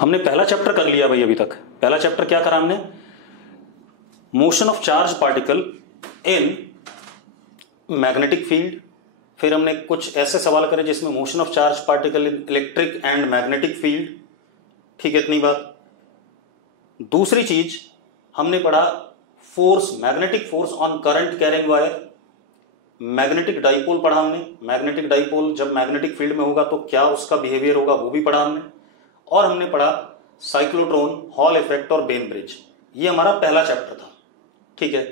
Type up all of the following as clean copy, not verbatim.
हमने पहला चैप्टर कर लिया भाई। अभी तक पहला चैप्टर क्या करा हमने? Motion of charge particle in magnetic field. फिर हमने कुछ ऐसे सवाल करे जिसमें motion of charge particle in electric and magnetic field. ठीक है, इतनी बात। दूसरी चीज हमने पढ़ा force, magnetic force on current carrying wire. Magnetic dipole पढ़ा हमने। मैग्नेटिक डाइपोल जब मैग्नेटिक फील्ड में होगा तो क्या उसका बिहेवियर होगा, वो भी पढ़ा हमने। और हमने पढ़ा साइक्लोट्रॉन, हॉल इफेक्ट और बेन ब्रिज। ये हमारा पहला चैप्टर था। ठीक है,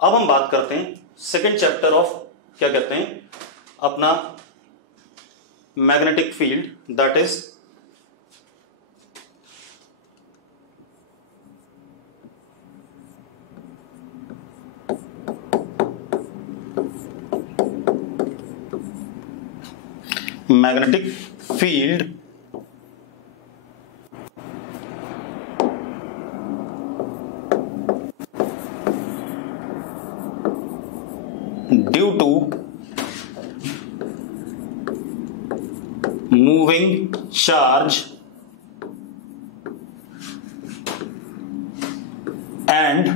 अब हम बात करते हैं सेकेंड चैप्टर ऑफ, क्या कहते हैं, अपना magnetic field, that is magnetic field due to moving charge and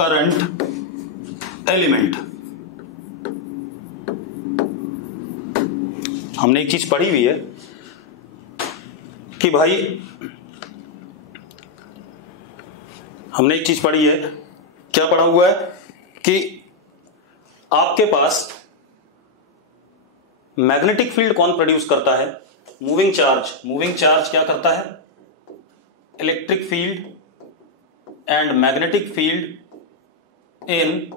current element. हमने एक चीज पढ़ी हुई है कि भाई, हमने एक चीज पढ़ी है, क्या पढ़ा हुआ है कि आपके पास मैग्नेटिक फील्ड कौन प्रोड्यूस करता है? Moving charge. मूविंग चार्ज क्या करता है? Electric field and magnetic field in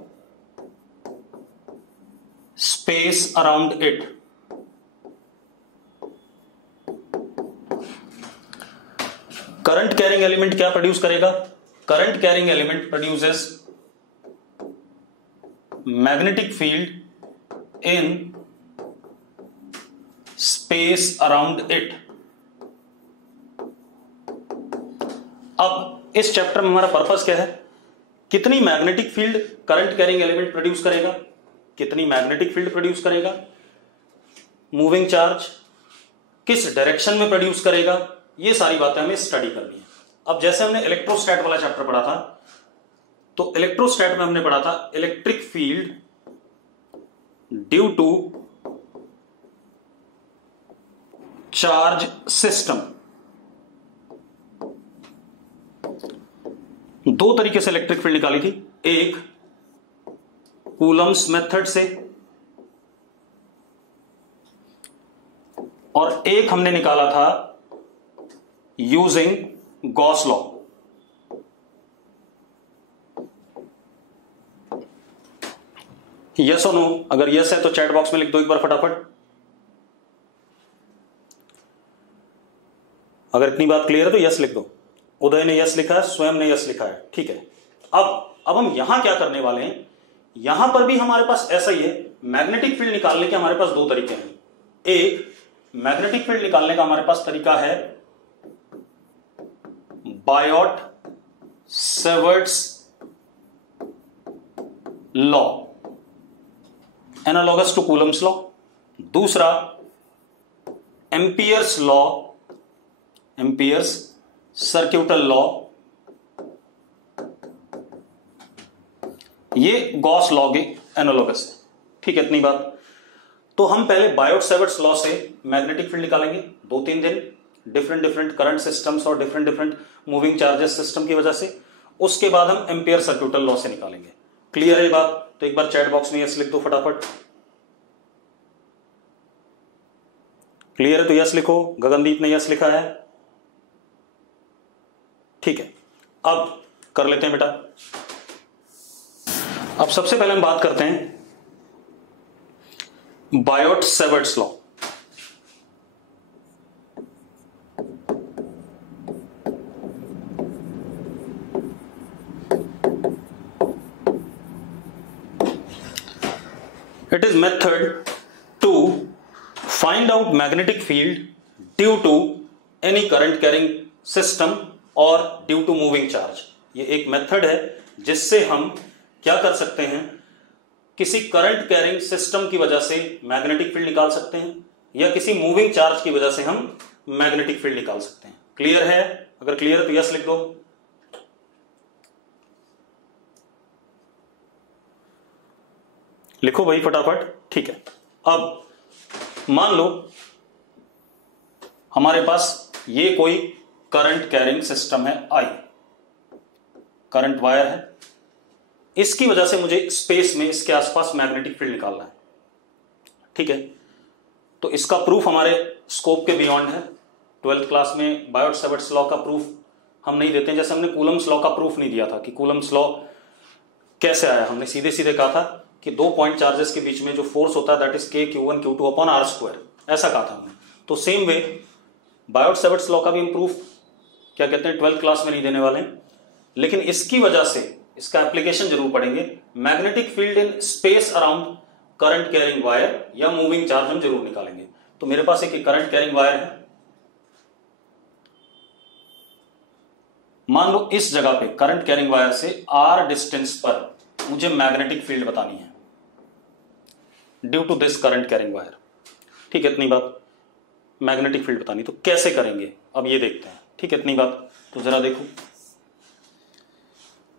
space around it. Current carrying element क्या प्रोड्यूस करेगा? Current carrying element produces magnetic field in space around it. अब इस चैप्टर में हमारा पर्पस क्या है? कितनी magnetic field current carrying element produce करेगा, कितनी मैग्नेटिक फील्ड प्रोड्यूस करेगा, मूविंग चार्ज किस डायरेक्शन में प्रोड्यूस करेगा, ये सारी बातें हमें स्टडी करनी है। अब जैसे हमने इलेक्ट्रोस्टैट वाला चैप्टर पढ़ा था, तो इलेक्ट्रोस्टैट में हमने पढ़ा था electric field due to charge system. दो तरीके से इलेक्ट्रिक फील्ड निकाली थी, एक कूलम्स मेथड से और एक हमने निकाला था यूजिंग गॉस लॉ। यस और नो? अगर यस है तो चैट बॉक्स में लिख दो एक बार फटाफट। अगर इतनी बात क्लियर है तो यस लिख दो। उदय ने यस लिखा है, स्वयं ने यस लिखा है। ठीक है, अब हम यहां क्या करने वाले हैं? यहां पर भी हमारे पास ऐसा ही है। मैग्नेटिक फील्ड निकालने के हमारे पास दो तरीके हैं। एक, मैग्नेटिक फील्ड निकालने का हमारे पास तरीका है Biot Savart's law, analogous to Coulomb's law. दूसरा Ampere's law, Ampere's circuital law, ये गॉस लॉ के एनालॉगस है। ठीक है, इतनी बात। तो हम पहले बायोट सेवर्ट्स लॉ से मैग्नेटिक फील्ड निकालेंगे 2-3 दिन, डिफरेंट डिफरेंट करंट सिस्टम्स और different different moving charges system की वजह से। उसके बाद हम एम्पियर सर्क्यूटल लॉ से निकालेंगे। क्लियर है बात? तो एक बार चैट बॉक्स में यस लिख दो फटाफट। क्लियर है तो यस लिखो। गगनदीप ने यस लिखा है। ठीक है, अब कर लेते हैं बेटा। अब सबसे पहले हम बात करते हैं Biot Savart's law. It is method to find out magnetic field due to any current carrying system or due to moving charge। ये एक मेथड है जिससे हम क्या कर सकते हैं, किसी करंट कैरिंग सिस्टम की वजह से मैग्नेटिक फील्ड निकाल सकते हैं या किसी मूविंग चार्ज की वजह से हम मैग्नेटिक फील्ड निकाल सकते हैं। क्लियर है? अगर क्लियर है तो यस लिख दो। लिखो भाई फटाफट। ठीक है, अब मान लो हमारे पास ये कोई करंट कैरिंग सिस्टम है, आई करंट वायर है, इसकी वजह से मुझे स्पेस में इसके आसपास मैग्नेटिक फील्ड निकालना है। ठीक है, तो इसका प्रूफ हमारे स्कोप के बियॉन्ड है। 12th क्लास में बायोट-सैवर्ट्स लॉ का प्रूफ हम नहीं देते हैं, जैसे हमने कूलम्स लॉ का प्रूफ नहीं दिया था कि कूलम्स लॉ कैसे आया। हमने सीधे सीधे कहा था कि दो पॉइंट चार्जेस के बीच में जो फोर्स होता है that is k q1 q2 upon r square, ऐसा कहा था हमने। तो सेम वे बायोट-सैवर्ट्स लॉ का भी हम प्रूफ क्या कहते हैं 12th क्लास में नहीं देने वाले, लेकिन इसकी वजह से इसका एप्लीकेशन जरूर पढ़ेंगे। Magnetic field in space around current carrying wire या मूविंग चार्ज हम जरूर निकालेंगे। तो मेरे पास एक करंट कैरिंग वायर है, मान लो इस जगह पे करंट कैरिंग वायर से r डिस्टेंस पर मुझे मैग्नेटिक फील्ड बतानी है due to this current carrying wire. ठीक है, इतनी बात। मैग्नेटिक फील्ड बतानी तो कैसे करेंगे अब ये देखते हैं। ठीक है, इतनी बात। तो जरा देखो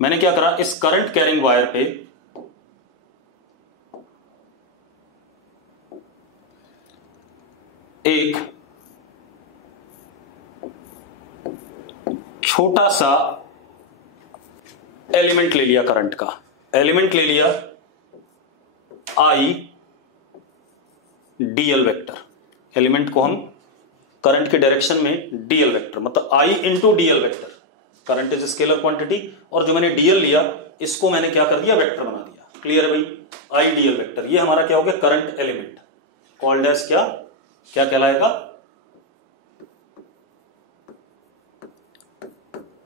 मैंने क्या करा, इस करंट कैरिंग वायर पे एक छोटा सा एलिमेंट ले लिया, करंट का एलिमेंट ले लिया, आई डीएल वेक्टर। एलिमेंट को हम करंट के डायरेक्शन में डीएल वेक्टर, मतलब I into DL vector. Current is scalar quantity, और जो मैंने डीएल लिया इसको मैंने क्या कर दिया, वेक्टर बना दिया। क्लियर है भाई? आई डीएल वेक्टर, ये हमारा क्या हो गया, करंट एलिमेंट। कॉल्ड एज क्या क्या कहलाएगा,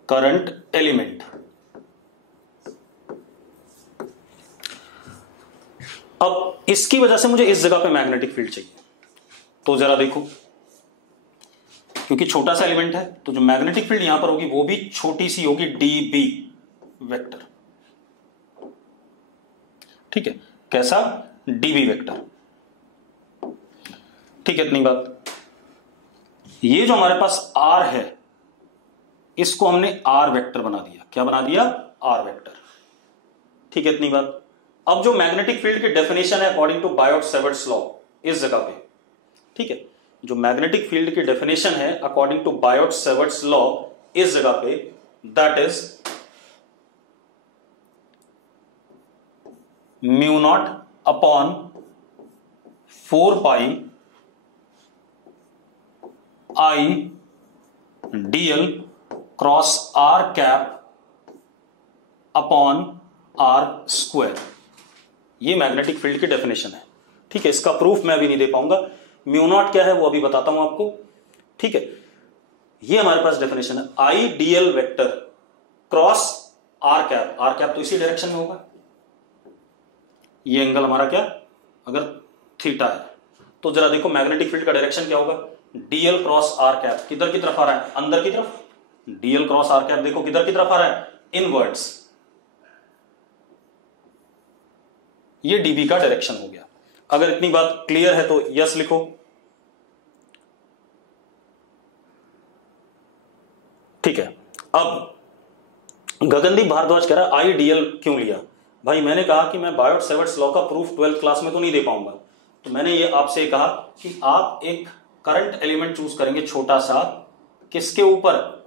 करंट एलिमेंट। अब इसकी वजह से मुझे इस जगह पे मैग्नेटिक फील्ड चाहिए। तो जरा देखो, क्योंकि छोटा सा एलिमेंट है तो जो मैग्नेटिक फील्ड यहां पर होगी वो भी छोटी सी होगी, डीबी वेक्टर। ठीक है, कैसा, डीबी वेक्टर। ठीक है, इतनी बात। ये जो हमारे पास आर है इसको हमने आर वेक्टर बना दिया। क्या बना दिया, आर वेक्टर। ठीक है, इतनी बात। अब जो मैग्नेटिक फील्ड की डेफिनेशन है अकॉर्डिंग टू बायोट-सैवर्ट्स लॉ इस जगह पे, ठीक है, जो मैग्नेटिक फील्ड की डेफिनेशन है अकॉर्डिंग टू बायोट-सैवर्ट्स लॉ इस जगह पे, that is mu naught upon 4 pi I DL cross are cap upon r square. ये मैग्नेटिक फील्ड की डेफिनेशन है। ठीक है, इसका प्रूफ मैं अभी नहीं दे पाऊंगा। म्यू नॉट क्या है वो अभी बताता हूं आपको। ठीक है, ये हमारे पास डेफिनेशन है, I DL vector cross are cap. R cap तो इसी डायरेक्शन में होगा। ये एंगल हमारा क्या, अगर थीटा है तो जरा देखो मैग्नेटिक फील्ड का डायरेक्शन क्या होगा, डीएल क्रॉस आर कैप। किधर की तरफ आ रहा है, अंदर की तरफ। डीएल क्रॉस आर कैप देखो किधर की तरफ आ रहा है, इनवर्ड्स। ये डीबी का डायरेक्शन हो गया। अगर इतनी बात क्लियर है तो यस लिखो। ठीक है, अब गगनदीप भारद्वाज कह रहा है आई डीएल क्यों लिया। भाई मैंने कहा कि मैं बायोट-सैवर्ट्स लॉ का प्रूफ 12th क्लास में तो नहीं दे पाऊंगा, तो मैंने ये आपसे कहा कि आप एक करंट एलिमेंट चूज करेंगे छोटा सा, किसके ऊपर,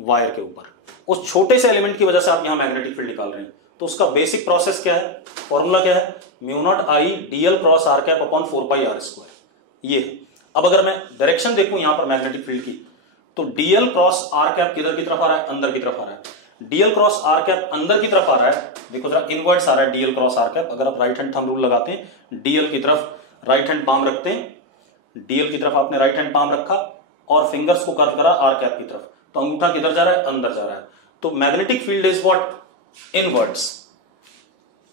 वायर के ऊपर। उस छोटे से एलिमेंट की वजह से आप यहां मैग्नेटिक फील्ड निकाल रहे हैं। तो उसका बेसिक प्रोसेस क्या है, फॉर्मूला क्या है, mu naught I DL cross are cap upon 4 pi are square. ये है। अब अगर मैं डायरेक्शन देखूं यहां पर मैग्नेटिक फील्ड की, तो डीएल क्रॉस आर कैप किधर की तरफ आ रहा है, अंदर की तरफ आ रहा है। डीएल क्रॉस आर कैप अंदर की तरफ आ रहा है, देखो जरा इनवर्ट्स आ रहा है डीएल क्रॉस आर कैप। अगर आप राइट हैंड थंब रूल लगाते हैं, डीएल की तरफ राइट हैंड पाम रखते हैं, डीएल की तरफ आपने राइट हैंड पाम रखा और फिंगर्स को कर्व करा आर कैप की तरफ, तो अंगूठा किधर जा रहा है, अंदर जा रहा है। तो magnetic field is what, inverts,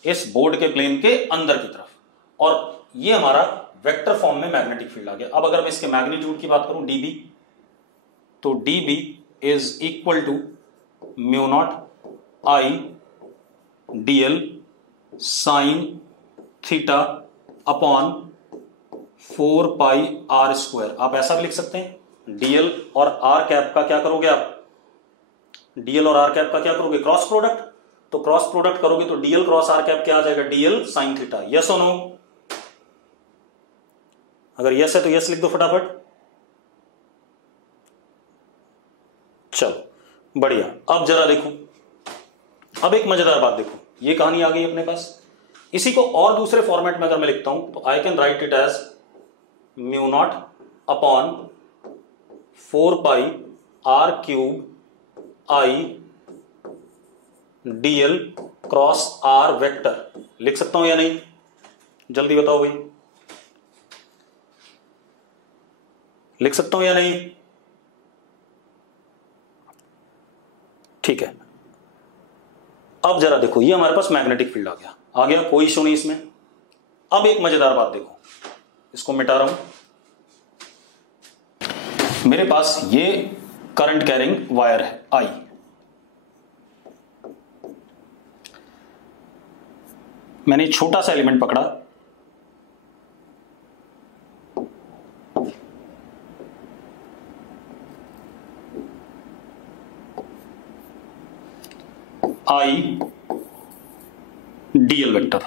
इस बोर्ड के प्लेन के अंदर की तरफ, और ये हमारा वेक्टर फॉर्म में मैग्नेटिक फील्ड आ गया। अब अगर मैं इसके मैग्नीट्यूड की बात करूं डीबी, तो dB is equal to mu naught I DL sine theta upon 4 pi are square. आप ऐसा भी लिख सकते हैं, डीएल और आर कैप का क्या करोगे आप, डीएल और आर कैप का क्या करोगे, क्रॉस प्रोडक्ट। तो क्रॉस प्रोडक्ट करोगे तो डीएल क्रॉस आर कैप क्या आ जाएगा, डीएल साइन थीटा। यस और नो? अगर यस है तो यस लिख दो फटाफट। चलो बढ़िया। अब जरा देखो, अब एक मजेदार बात देखो, ये कहानी आ गई अपने पास। इसी को और दूसरे फॉर्मेट में अगर मैं लिखता हूं तो I can write it as mu naught upon 4 pi r cube I DL cross r vector. लिख सकता हूं या नहीं, जल्दी बताओ भाई, लिख सकता हूं या नहीं? ठीक है। अब जरा देखो, ये हमारे पास मैग्नेटिक फील्ड आ गया, कोई इशू नहीं इसमें। अब एक मजेदार बात देखो, इसको मिटा रहा हूं। मेरे पास ये करंट कैरिंग वायर है आई, मैंने छोटा सा एलिमेंट पकड़ा, आई डीएल वेक्टर।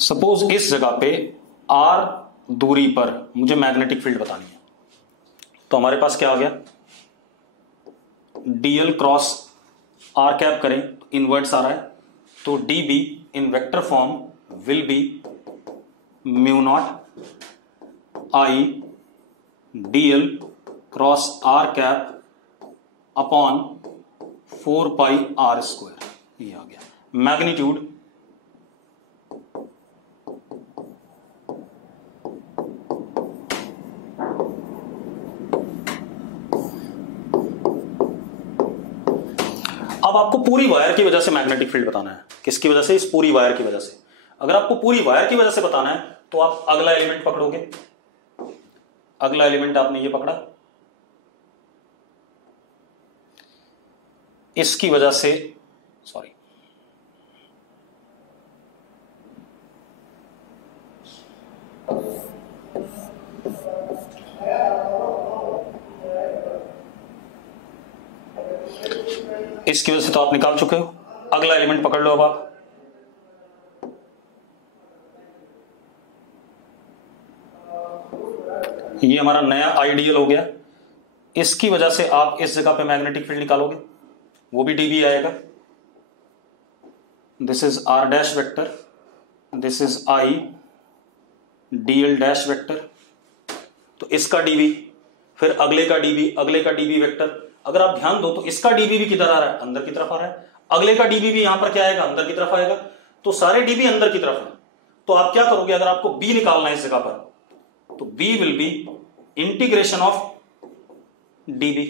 सपोज इस जगह पे आर दूरी पर मुझे मैग्नेटिक फील्ड बतानी है, तो हमारे पास क्या आ गया, डीएल क्रॉस आर कैप करें तो इनवर्ट्स आ रहा है, तो d B in vector form will be mu naught I DL cross are cap upon 4 pi are square. ये आ गया मैग्नीट्यूड अब आपको पूरी वायर की वजह से मैग्नेटिक फील्ड बताना है। किसकी वजह से? इस पूरी वायर की वजह से। अगर आपको पूरी वायर की वजह से बताना है तो आप अगला एलिमेंट पकड़ोगे, अगला एलिमेंट आपने ये पकड़ा, इसकी वजह से, सॉरी, इसकी वजह से तो आप निकाल चुके हो, अगला एलिमेंट पकड़ लो अब आप। ये हमारा नया आइडियल हो गया, इसकी वजह से आप इस जगह पे मैग्नेटिक फील्ड निकालोगे, वो भी डीबी आएगा। This is r dash vector, this is I dl dash vector, तो इसका डीबी, फिर अगले का डीबी, अगले का डीबी वेक्टर। अगर आप ध्यान दो तो इसका डीबी भी किधर आ रहा है, अंदर की तरफ आ रहा है, अगले का डीबी भी यहां पर क्या आएगा, अंदर की तरफ आएगा, तो सारे डीबी अंदर की तरफ है। तो आप क्या करोगे, अगर आपको बी निकालना है इस जगह पर, तो B will be integration of dB,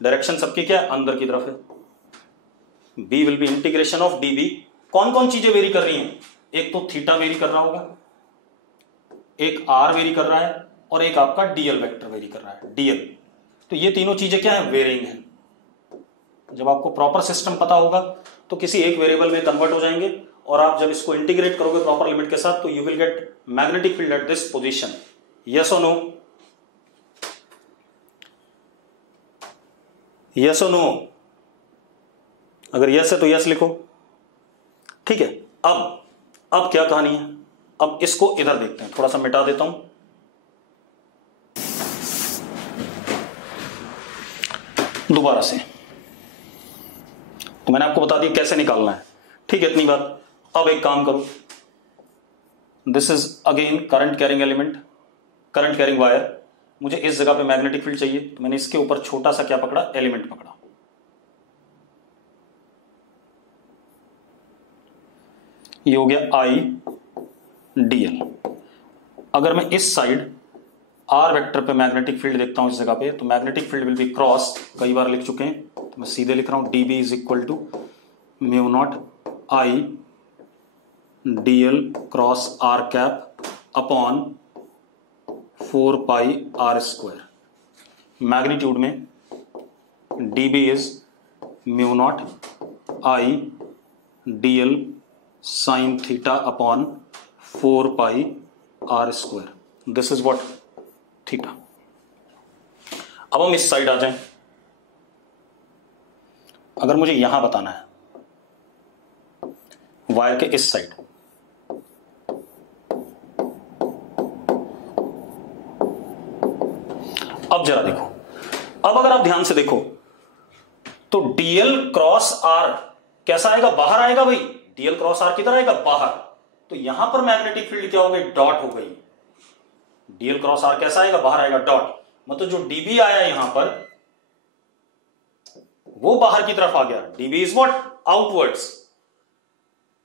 direction सबकी क्या है, अंदर की तरफ है। B will be integration of dB. कौन कौन चीजें वेरी कर रही हैं, एक तो थीटा वेरी कर रहा होगा, एक आर वेरी कर रहा है, और एक आपका डीएल वेक्टर वेरी कर रहा है, डीएल। तो ये तीनों चीजें क्या है, वेरिंग है। जब आपको प्रॉपर सिस्टम पता होगा तो किसी एक वेरिएबल में कन्वर्ट हो जाएंगे, और आप जब इसको इंटीग्रेट करोगे प्रॉपर लिमिट के साथ तो you will get magnetic field at this position. Yes और नो? यस और नो? अगर यस है तो यस लिखो। ठीक है। अब क्या कहानी है, अब इसको इधर देखते हैं, थोड़ा सा मिटा देता हूं। दोबारा से, तो मैंने आपको बता दिया कैसे निकालना है, ठीक है, इतनी बात। अब एक काम करो, this is again current carrying element, current carrying wire. मुझे इस जगह पे मैग्नेटिक फील्ड चाहिए, तो मैंने इसके ऊपर छोटा सा क्या पकड़ा, एलिमेंट पकड़ा। ये हो गया आई डीएल। अगर मैं इस साइड आर वेक्टर पे मैग्नेटिक फील्ड देखता हूं इस जगह पे, तो magnetic field will be cross, कई बार लिख चुके हैं, तो मैं सीधे लिख रहा हूं, DB is equal to mu naught I DL cross are cap upon 4 pi are square. Magnitude में DB is mu naught I DL sine theta upon 4 pi are square, this is what theta. अब हम इस side आ जाएं। अगर मुझे यहां बताना है वायर के इस साइड, अब जरा देखो, अब अगर आप ध्यान से देखो तो डीएल क्रॉस आर कैसा आएगा, बाहर आएगा भाई, डीएल क्रॉस आर किधर आएगा, बाहर। तो यहां पर मैग्नेटिक फील्ड क्या हो गई, डॉट हो गई। डीएल क्रॉस आर कैसा आएगा, बाहर आएगा, डॉट। मतलब जो डीबी आया यहां पर वो बाहर की तरफ आ गया। DB is what, outwards.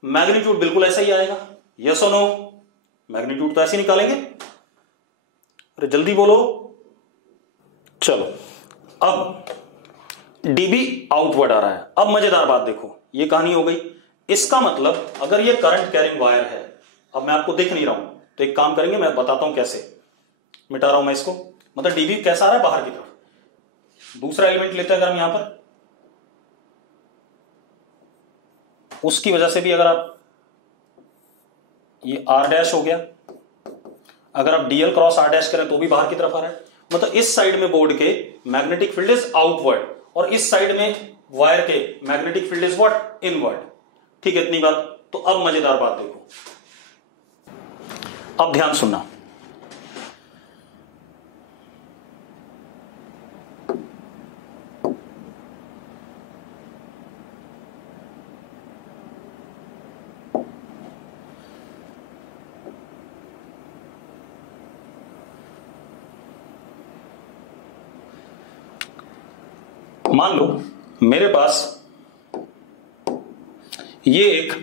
Magnitude बिल्कुल ऐसा ही आएगा, यस और नो। मैग्नीट्यूड तो ऐसे निकालेंगे, अरे जल्दी बोलो। चलो, अब डीबी आउटवर्ड आ रहा है। अब मजेदार बात देखो, ये कहानी हो गई। इसका मतलब अगर ये करंट कैरिंग वायर है, अब मैं आपको दिख नहीं रहा हूं तो एक काम करेंगे, मैं बताता हूं कैसे। मिटा रहा हूं मैं इसको। मतलब डीबी कैसा आ रहा है, बाहर की तरफ। दूसरा एलिमेंट लेते हैं अगर हम यहां पर, उसकी वजह से भी अगर आप, ये आर डैश हो गया, अगर आप डीएल क्रॉस आर डैश करें तो भी बाहर की तरफ आ रहा है। मतलब इस साइड में बोर्ड के मैग्नेटिक फील्ड इज आउटवर्ड और इस साइड में वायर के magnetic field is what, inward. ठीक है, इतनी बात। तो अब मजेदार बात देखो, अब ध्यान सुनना। मान लो मेरे पास ये एक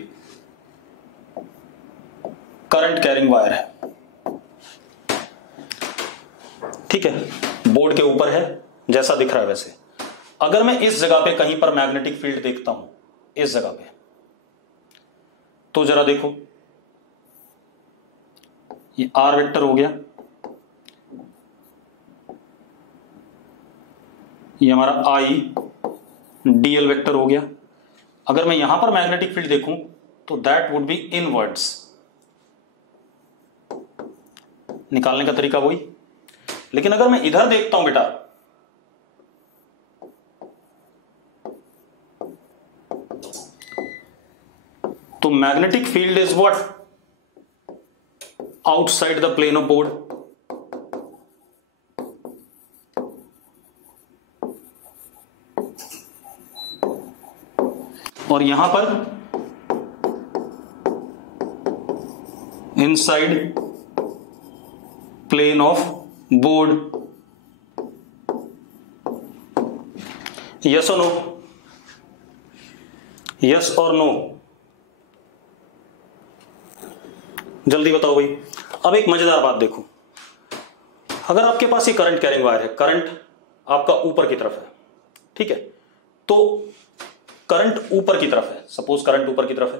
करंट कैरिंग वायर है, ठीक है, बोर्ड के ऊपर है जैसा दिख रहा है वैसे। अगर मैं इस जगह पे कहीं पर मैग्नेटिक फील्ड देखता हूं, इस जगह पे, तो जरा देखो, ये आर वेक्टर हो गया, ये हमारा आई डीएल वेक्टर हो गया। अगर मैं यहां पर मैग्नेटिक फील्ड देखूं तो दैट वुड बी इनवर्ड्स। निकालने का तरीका वही। लेकिन अगर मैं इधर देखता हूं बेटा, तो magnetic field is what, outside the plane of board. और यहां पर inside plane of board. Yes और नो, यस और नो, जल्दी बताओ भाई। अब एक मजेदार बात देखो, अगर आपके पास ये करंट कैरिंग वायर है, करंट आपका ऊपर की तरफ है, ठीक है, तो करंट ऊपर की तरफ है, सपोज करंट ऊपर की तरफ है,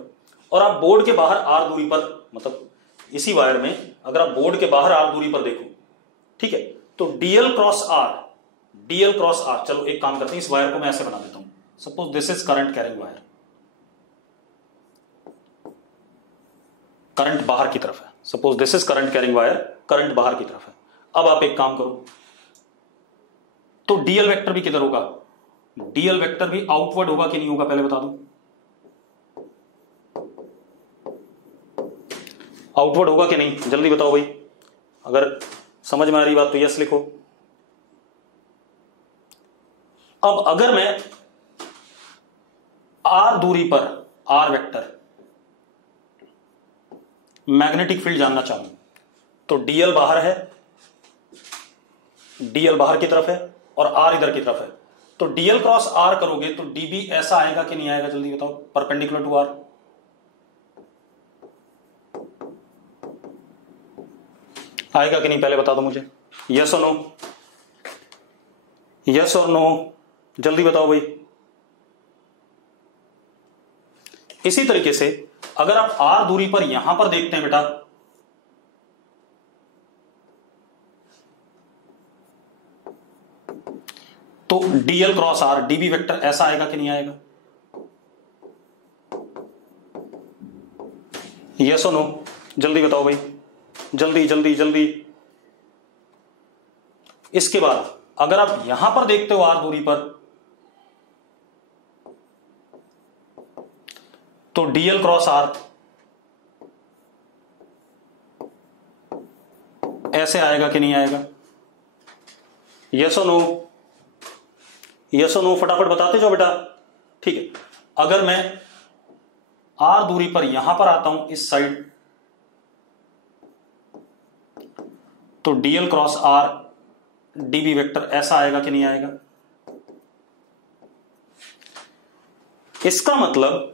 और आप बोर्ड के बाहर आर दूरी पर, मतलब इसी वायर में अगर आप बोर्ड के बाहर आर दूरी पर देखो, ठीक है, तो dl cross r, dl cross r, चलो एक काम करते हैं, इस वायर को मैं ऐसे बना देता हूं, suppose this is current carrying wire, current बाहर की तरफ है, suppose this is current carrying wire, current बाहर की तरफ है। अब आप एक काम करो, तो डीएल वेक्टर भी किधर होगा, डीएल वेक्टर भी आउटवर्ड होगा कि नहीं होगा, पहले बता दो। आउटवर्ड होगा कि नहीं, जल्दी बताओ भाई। अगर समझ में आ रही बात तो यस लिखो। अब अगर मैं आर दूरी पर, आर वेक्टर मैग्नेटिक फील्ड जानना चाहूं, तो डीएल बाहर है, डीएल बाहर की तरफ है और आर इधर की तरफ है, तो डीएल क्रॉस आर करोगे तो डीबी ऐसा आएगा कि नहीं आएगा, जल्दी बताओ, परपेंडिकुलर टू आर। आएगा कि नहीं, पहले बता दो मुझे, यस और नो, यस और नो, जल्दी बताओ भाई। इसी तरीके से अगर आप आर दूरी पर यहां पर देखते हैं बेटा, तो dl cross r, dB vector ऐसा आएगा कि नहीं आएगा, यस और नो। जल्दी बताओ भाई, जल्दी जल्दी जल्दी। इसके बाद अगर आप यहां पर देखते हो r दूरी पर, तो dl क्रॉस r ऐसे आएगा कि नहीं आएगा? यस और नो, यस और नो, फटाफट बताते जाओ बेटा। ठीक है, अगर मैं r दूरी पर यहां पर आता हूं इस साइड, तो dl cross r db vector ऐसा आएगा कि नहीं आएगा? इसका मतलब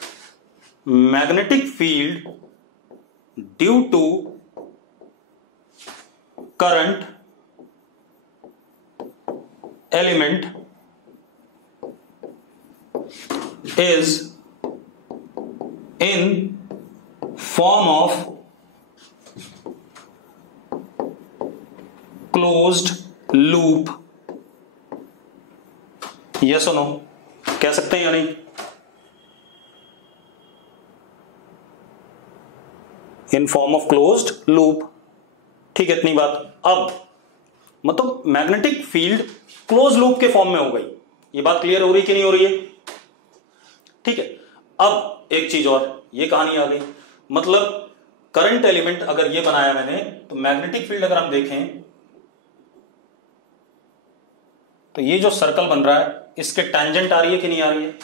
magnetic field due to current element is in form of closed loop। yes or no, कह सकते हैं या नहीं? इन फॉर्म ऑफ क्लोज्ड लूप। ठीक है, इतनी बात। अब मतलब मैग्नेटिक फील्ड क्लोज लूप के फॉर्म में हो गई। ये बात क्लियर हो रही कि नहीं हो रही है? ठीक है, अब एक चीज और, ये कहानी आ गई। मतलब करंट एलिमेंट अगर ये बनाया मैंने, तो मैग्नेटिक फील्ड अगर हम देखें तो ये जो सर्कल बन रहा है इसके टैंजेंट आ रही है कि नहीं आ रही है?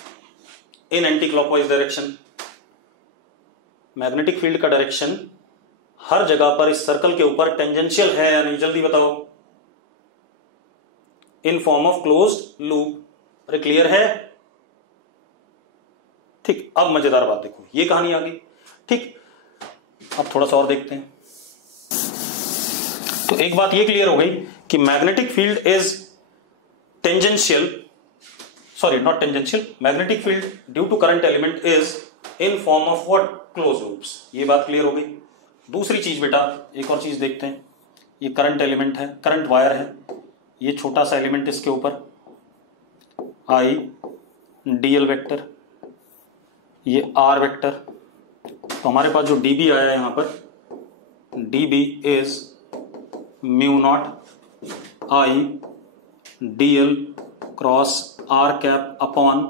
In anticlockwise direction. Magnetic field का डायरेक्शन हर जगह पर इस सर्कल के ऊपर टेंजेंशियल है या नहीं? जल्दी बताओ। इन फॉर्म ऑफ क्लोज्ड लूप। अरे क्लियर है? ठीक, अब मजेदार बात देखो, ये कहानी आ गई। ठीक, अब थोड़ा सा और देखते हैं। तो एक बात ये क्लियर हो गई कि magnetic field is tangential, sorry not tangential, magnetic field due to current element is in form of what? Close loops. ये बात क्लियर हो गई। दूसरी चीज बेटा, एक और चीज देखते हैं। ये करंट एलिमेंट है, करंट वायर है, ये छोटा सा एलिमेंट, इसके ऊपर आई डीएल वेक्टर, ये आर वेक्टर। तो हमारे पास जो डीबी आया है यहां पर, dB is mu naught I DL cross are cap upon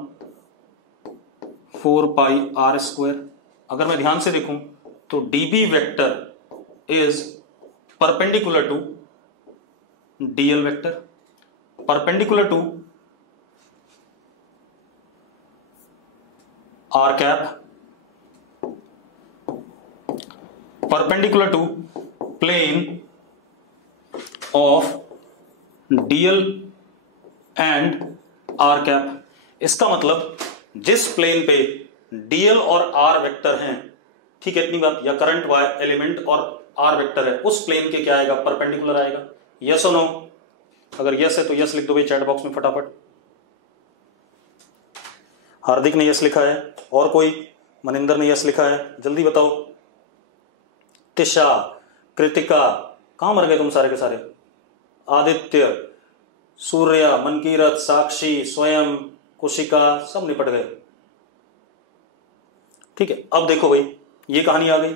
4 pi are square. अगर मैं ध्यान से देखूं तो dB vector is perpendicular to dl vector, perpendicular to r cap, perpendicular to plane of dl and r cap. इसका मतलब जिस plane पे डीएल और आर वेक्टर हैं, ठीक है इतनी बात, या करंट वायर एलिमेंट और आर वेक्टर है, उस प्लेन के क्या आएगा? परपेंडिकुलर आएगा। यस और नो? अगर यस है तो यस लिख दो भाई चैट बॉक्स में फटाफट। हार्दिक ने यस लिखा है, और कोई? मनिंदर ने यस लिखा है, जल्दी बताओ। तिशा, कृतिका, कहां मर गए तुम सारे के सारे? आदित्य, सूर्या, मनकीरत, साक्षी, स्वयं, कुशिका, सब निपट गए। ठीक है, अब देखो भाई, ये कहानी आ गई।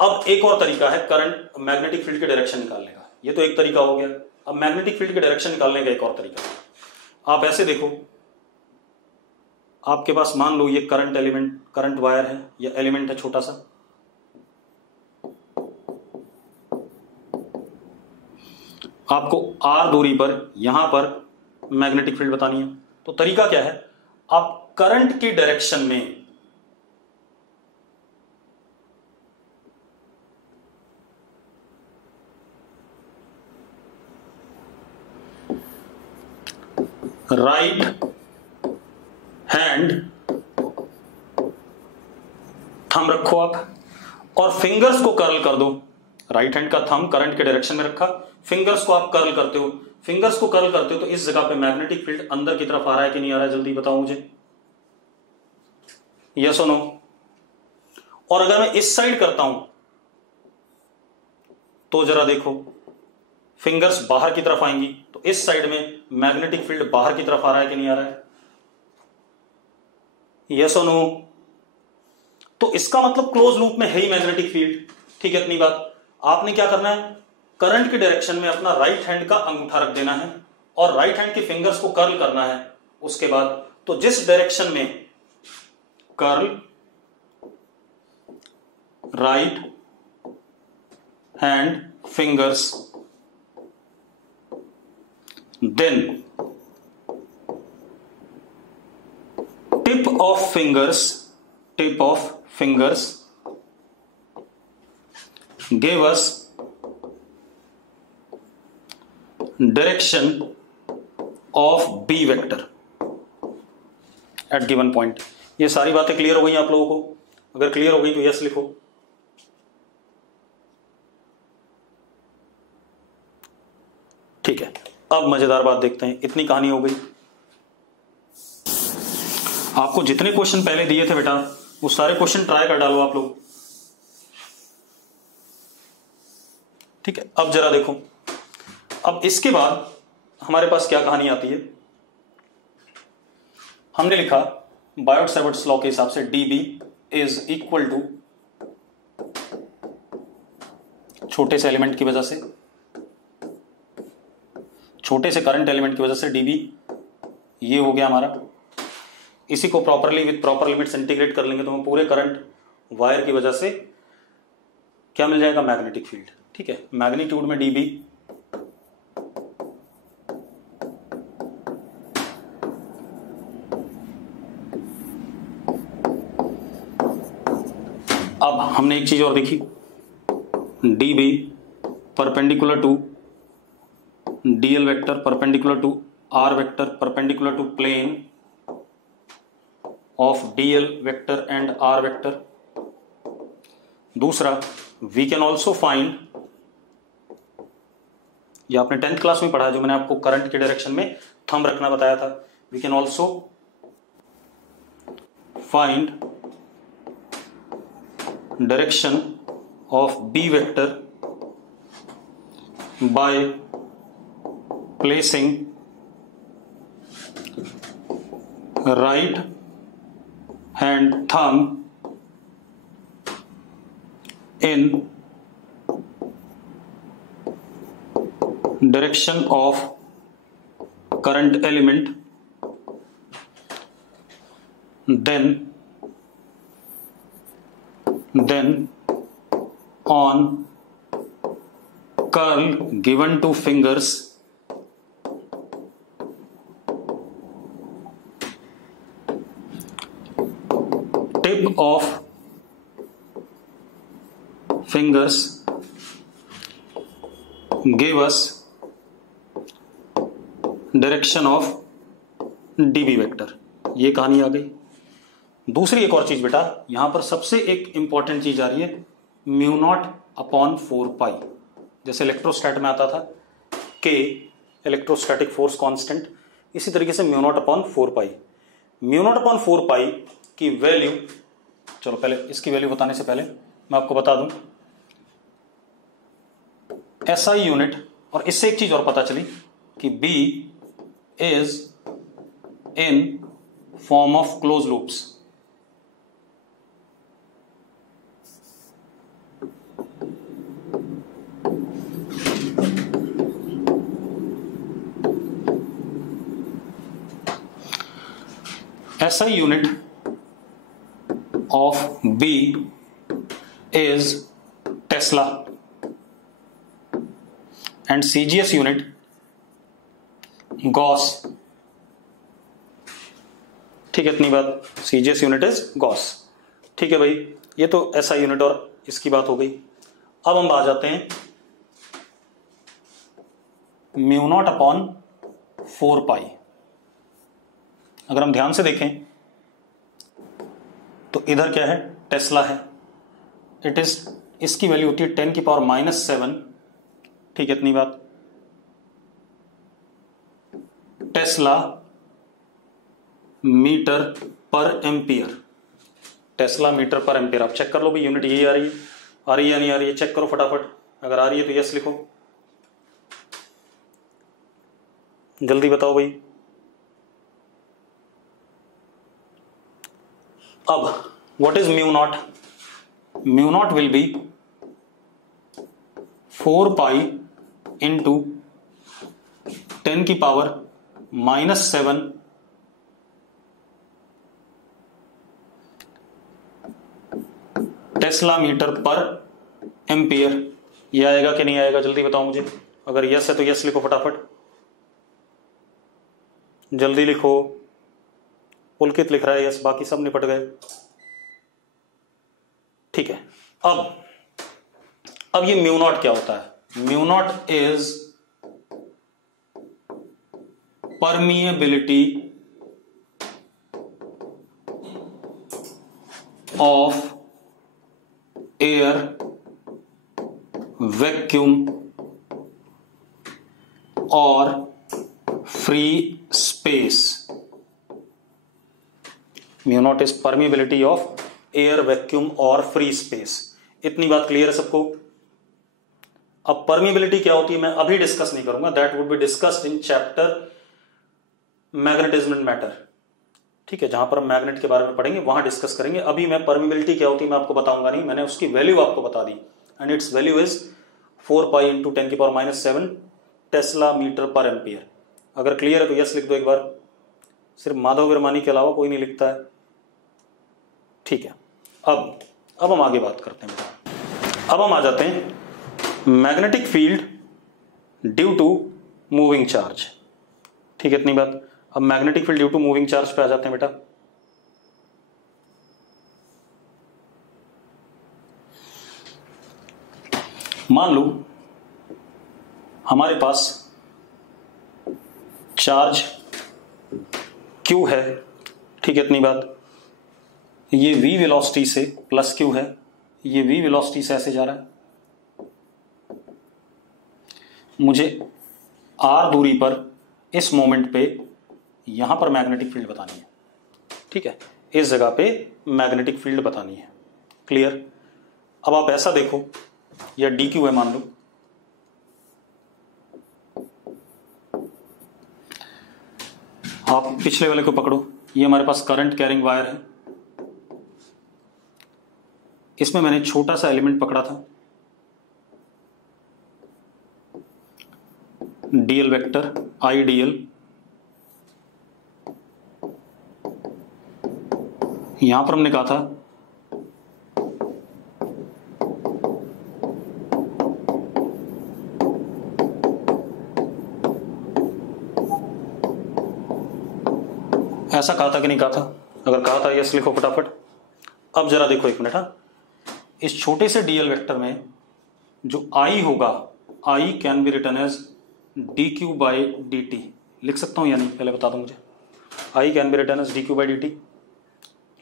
अब एक और तरीका है करंट मैग्नेटिक फील्ड के डायरेक्शन निकालने का। ये तो एक तरीका हो गया। अब मैग्नेटिक फील्ड के डायरेक्शन निकालने का एक और तरीका है। आप ऐसे देखो, आपके पास मान लो ये करंट एलिमेंट, करंट वायर है, ये एलिमेंट है छोटा सा। आपको आर दूरी पर यहां पर मैग्नेटिक फील्ड बतानी है। तो तरीका क्या है? आप करंट की डायरेक्शन में राइट हैंड थंब रखो आप, और फिंगर्स को कर्ल कर दो। राइट हैंड का थंब करंट के डायरेक्शन में रखा, फिंगर्स को आप कर्ल करते हो। फिंगर्स को कर्ल करते हो तो इस जगह पे मैग्नेटिक फील्ड अंदर की तरफ आ रहा है कि नहीं आ रहा है? जल्दी बताओ मुझे। यस और नो? और अगर मैं इस साइड करता हूं तो जरा देखो, फिंगर्स बाहर की तरफ आएंगी, तो इस साइड में मैग्नेटिक फील्ड बाहर की तरफ आ रहा है कि नहीं आ रहा है? यस और नो? तो इसका मतलब क्लोज लूप में है ही मैग्नेटिक फील्ड। ठीक है, इतनी बात। आपने क्या करना है, करंट की डायरेक्शन में अपना राइट हैंड का अंगूठा रख देना है और राइट हैंड की फिंगर्स को कर्ल करना है। उसके बाद तो जिस डायरेक्शन में curl right hand fingers, then tip of fingers gave us direction of B vector at given point। ये सारी बातें क्लियर हो गई आप लोगों को? अगर क्लियर हो गई तो यस लिखो। ठीक है, अब मजेदार बात देखते हैं। इतनी कहानी हो गई। आपको जितने क्वेश्चन पहले दिए थे बेटा वो सारे क्वेश्चन ट्राई कर डालो आप लोग। ठीक है, अब जरा देखो, अब इसके बाद हमारे पास क्या कहानी आती है। हमने लिखा बायोट सेवर्ट्स लॉ के हिसाब से dB इज इक्वल टू, छोटे से एलिमेंट की वजह से, छोटे से करंट एलिमेंट की वजह से dB ये हो गया हमारा। इसी को properly with proper limits integrate कर लेंगे तो हमें पूरे करंट वायर की वजह से क्या मिल जाएगा, मैग्नेटिक फील्ड। ठीक है, मैग्नीट्यूड में dB, अब हमने एक चीज और देखी, dB perpendicular to dl vector, perpendicular to r vector, perpendicular to plane of dl vector and r vector. दूसरा, वी कैन ऑल्सो फाइंड, ये आपने 10th क्लास में पढ़ा जो मैंने आपको करंट के डायरेक्शन में थंब रखना बताया था। We can also find direction of B vector by placing right hand thumb in direction of current element, then on curl given to fingers tip of fingers gave us direction of dB vector. ये कहानी आ गई। दूसरी एक और चीज बेटा, यहां पर सबसे एक इंपॉर्टेंट चीज आ रही है, म्यू नॉट अपॉन 4 पाई। जैसे इलेक्ट्रोस्टैट में आता था K इलेक्ट्रोस्टैटिक फोर्स कांस्टेंट, इसी तरीके से म्यू नॉट अपॉन 4 पाई। म्यू नॉट अपॉन 4 पाई की वैल्यू, चलो पहले इसकी वैल्यू बताने से पहले मैं आपको बता दूं SI यूनिट, और इससे एक चीज और पता चली कि B is in form of close loops. SI unit of B is Tesla and CGS unit Gauss। ठीक है, इतनी बात, CGS यूनिट इज Gauss। ठीक है भाई, ये तो SI यूनिट और इसकी बात हो गई। अब हम आ जाते हैं म्यू नॉट अपॉन 4 पाई। अगर हम ध्यान से देखें तो इधर क्या है, टेस्ला है। इट इज, इसकी वैल्यू होती है 10⁻⁻⁷। ठीक है, इतनी बात। टेस्ला मीटर पर एम्पियर, टेस्ला मीटर पर एम्पियर। आप चेक कर लो भाई, यूनिट यही आ रही है, आ रही है या नहीं आ रही है, चेक करो फटाफट। अगर आ रही है तो यस लिखो, जल्दी बताओ भाई। अब what is mu not? Mu naught will be 4 pi into 10 की पावर -7 टेस्ला मीटर पर एम्पियर। ये आएगा कि नहीं आएगा जल्दी बताओ मुझे। अगर यस है तो यस लिखो फटाफट, जल्दी लिखो। पुलकित लिख रहा है यस, बाकी सब निपट गए। ठीक है, अब ये म्यू नॉट क्या होता है? Mu naught is permeability of air vacuum और free space. Mu naught is permeability of air vacuum और फ्री स्पेस। इतनी बात क्लियर है सबको? अब परमिएबिलिटी क्या होती है मैं अभी डिस्कस नहीं करूंगा, that would be discussed in chapter magnetism and matter. ठीक है, जहां पर हम मैग्नेट के बारे में पढ़ेंगे वहां डिस्कस करेंगे। अभी मैं परमिएबिलिटी क्या होती है मैं आपको बताऊंगा नहीं, मैंने उसकी वैल्यू आपको बता दी, and its value is 4 pi into 10 की पावर -7 टेस्ला मीटर पर एम्पियर। अगर क्लियर है तो यस लिख दो एक बार। सिर्फ माधव विरमानी के अलावा कोई नहीं लिखता है। ठीक है, अब हम आगे बात करते हैं बेटा। अब हम आ जाते हैं magnetic field due to moving charge. ठीक है, इतनी बात। अब magnetic field due to moving charge पे आ जाते हैं बेटा। मान लो हमारे पास चार्ज Q है। ठीक है, इतनी बात। ये v वेलोसिटी से प्लस Q है, ये v वेलोसिटी से ऐसे जा रहा है। मुझे r दूरी पर इस मोमेंट पे यहां पर मैग्नेटिक फील्ड बतानी है। ठीक है, इस जगह पे मैग्नेटिक फील्ड बतानी है। क्लियर? अब आप ऐसा देखो, यह dq है मान लो, आप पिछले वाले को पकड़ो। ये हमारे पास करंट कैरिंग वायर है, इसमें मैंने छोटा सा एलिमेंट पकड़ा था, डीएल वेक्टर आई डीएल। यहां पर हमने कहा था ऐसा कहा था कि नहीं कहा था? अगर कहा था यस लिखो फटाफट। अब जरा देखो एक मिनट। हाँ, इस छोटे से डीएल वेक्टर में जो आई होगा, I can be written as d q by d t. लिख सकता हूं या नहीं पहले बता दो मुझे। I can be written as d q by d t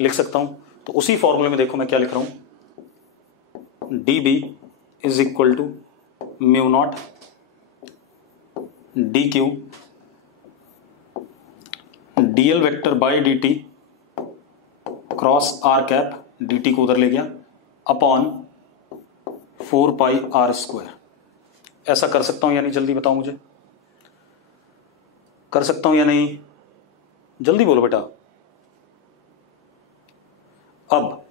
लिख सकता हूं। तो उसी फॉर्मूले में देखो मैं क्या लिख रहा हूं, d B is equal to mu naught d q dl vector by d t cross are cap, d t को उधर ले गया, अपॉन 4 पाई आर स्क्वायर। ऐसा कर सकता हूं या नहीं जल्दी बताओ मुझे। कर सकता हूं या नहीं? जल्दी बोलो बेटा। अब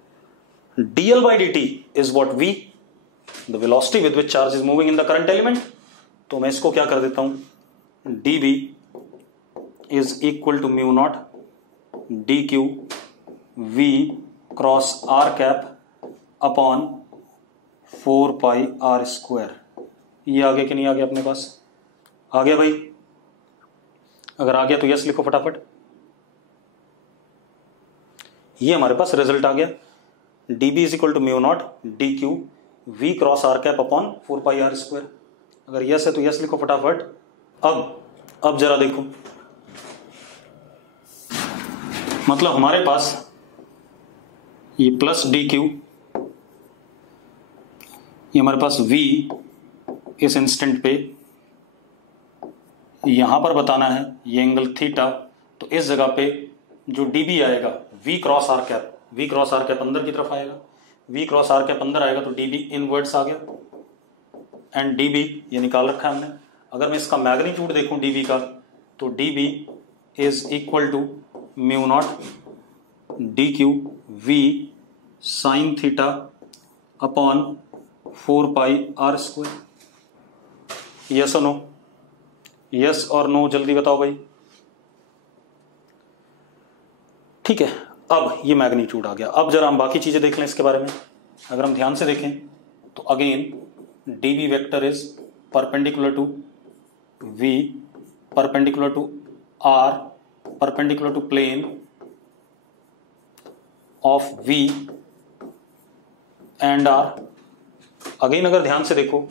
dl by dt is what v, the velocity with which charge is moving in the current element। तो मैं इसको क्या कर देता हूं, dv is equal to mu naught dq v cross r cap upon 4 pi r square. ये आ गया कि नहीं आ गया अपने पास? आ गया भाई? अगर आ गया तो यस लिखो फटाफट। ये हमारे पास रिजल्ट आ गया, dB is equal to mu naught d q v cross are cap upon 4 pi are square. अगर यस है तो यस लिखो फटाफट। अब जरा देखो, मतलब हमारे पास ये प्लस डी क्यू, ये हमारे पास v इस इंस्टेंट पे यहां पर बताना है, ये एंगल थीटा। तो इस जगह पे जो dB आएगा v cross are cap, v cross are cap अंदर की तरफ आएगा, v क्रॉस आर कैप अंदर आएगा तो dB इनवर्ड्स आ गया, एंड dB ये निकाल रखा है हमने। अगर मैं इसका मैग्नीट्यूड देखूं dB का, तो dB is equal to mu naught d q v sine theta upon 4 pi are square. Yes और नो, यस और नो, जल्दी बताओ भाई। ठीक है, अब ये मैग्नीट्यूड आ गया। अब जरा हम बाकी चीजें देख लें इसके बारे में। अगर हम ध्यान से देखें तो again dv vector is perpendicular to v, perpendicular to r, perpendicular to plane of v and r. Again अगर ध्यान से देखो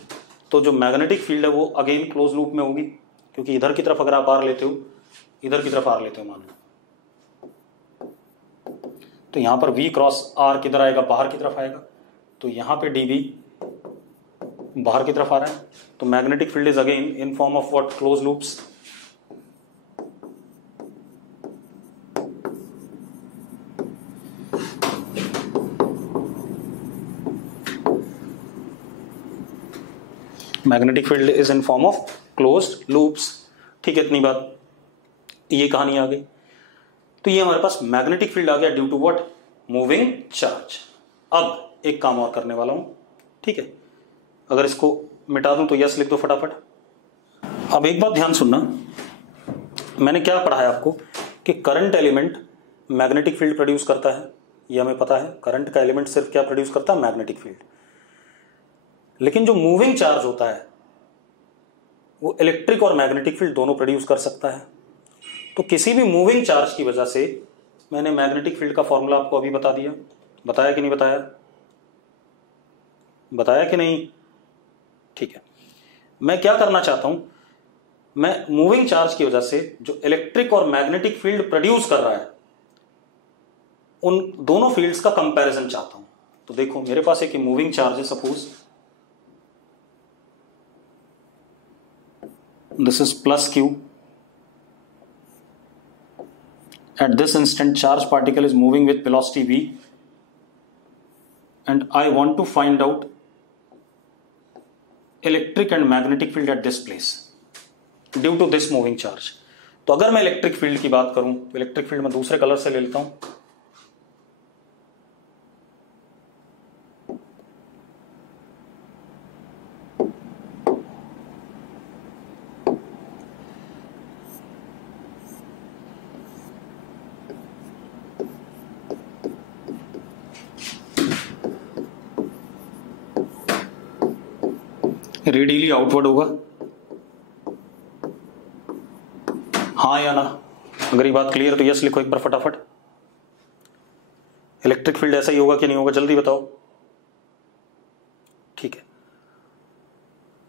तो जो मैग्नेटिक फील्ड है वो अगेन क्लोज लूप में होगी, क्योंकि इधर की तरफ अगर आप आर लेते हो, इधर की तरफ आर लेते हो मान लो, तो यहां पर V क्रॉस R किधर आएगा, बाहर की तरफ आएगा, तो यहां पे dV बाहर की तरफ आ रहा है। तो magnetic field is again in form of what, close loops. Magnetic field is in form of closed loops. ठीक है, इतनी बात, ये कहानी आ गई। तो ये हमारे पास मैग्नेटिक फील्ड आ गया due to what, moving charge. अब एक काम और करने वाला हूं, ठीक है, अगर इसको मिटा दूं तो यस लिख दो फटाफट। अब एक बात ध्यान सुनना, मैंने क्या पढ़ा है आपको कि current element magnetic field produce करता है, ये हमें पता है। करंट का एलिमेंट सिर्फ क्या प्रोड्यूस करता है, मैग्नेटिक फील्ड। लेकिन जो मूविंग चार्ज होता है वो इलेक्ट्रिक और मैग्नेटिक फील्ड दोनों प्रोड्यूस कर सकता है। तो किसी भी मूविंग चार्ज की वजह से, मैंने मैग्नेटिक फील्ड का फॉर्मूला आपको अभी बता दिया, बताया कि नहीं बताया, बताया कि नहीं? ठीक है, मैं क्या करना चाहता हूं, मैं मूविंग चार्ज की वजह से जो इलेक्ट्रिक और मैग्नेटिक फील्ड प्रोड्यूस कर रहा है उन दोनों फील्ड्स का कंपैरिजन चाहता हूं। तो देखो मेरे पास एक मूविंग चार्ज है, suppose this is plus q. At this instant charge particle is moving with velocity v and I want to find out electric and magnetic field at this place due to this moving charge. तो अगर मैं electric field की बात करूं तो electric field मैं दूसरे colour से ले लेता हूं, रेडियली आउटवर्ड होगा, हाँ या ना? अगर ये बात क्लियर है तो यस लिखो एक बार फटाफट। इलेक्ट्रिक फील्ड ऐसा ही होगा कि नहीं होगा, जल्दी बताओ। ठीक है,